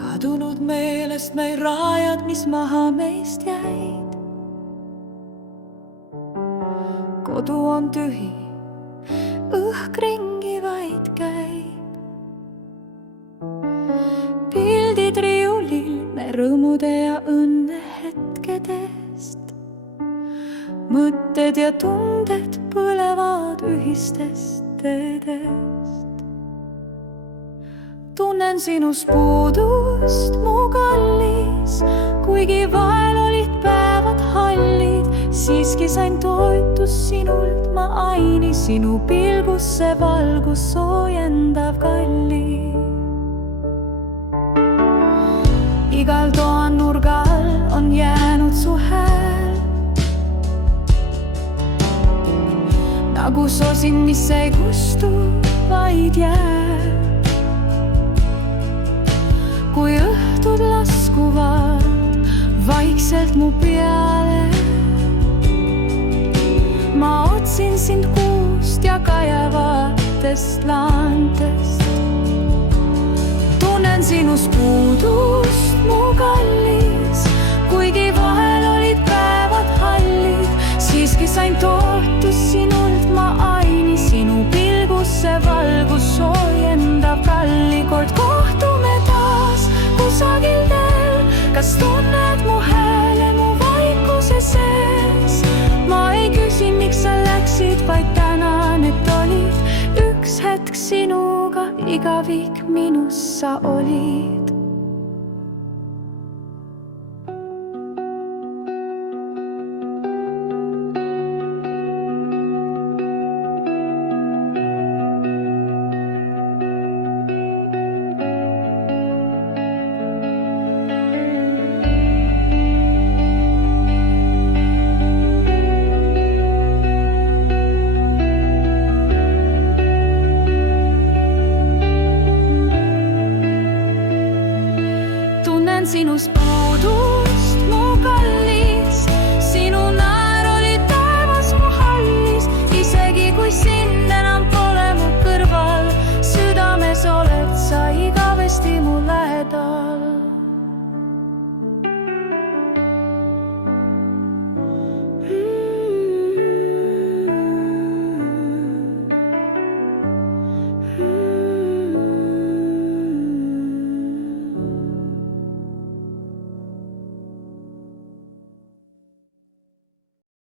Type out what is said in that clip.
kadunud meelest meil rajad, mis maha meist jäid. Kodu on tühi, õhk ringi vaid käib. Pildid riiulil me rõõmude ja õnne hetkedest. Mõtted ja tunded põlevad ühistest teedest. Tunnen sinust puudust, mu kallis, kuigi vahel olid päevad hallid, siiski sain toitust sinult ma aini, sinu pilgus see valgus soojendav kalli. Igal toanurgal on jäänud su hääl, nagu sosin, mis ei kustu, vaid jääb. Kui õhtud laskuvad vaikselt mu peale, ma otsin sind kuust ja kajavatest laantest. Tunnen sinust puudust, mu kallis, kuigi vahel olid päevad hallid, siiski sain tootust sinult ma aini, sinu pilgus see valgus soojendab kalli. Kord kohtume taas kusagil teel, kas tunned mu hääle mu vaikuse sees? Ma ei küsi, miks sa läksid, vaid tänan, et olid üks hetk sinuga, igavik minus sa olid.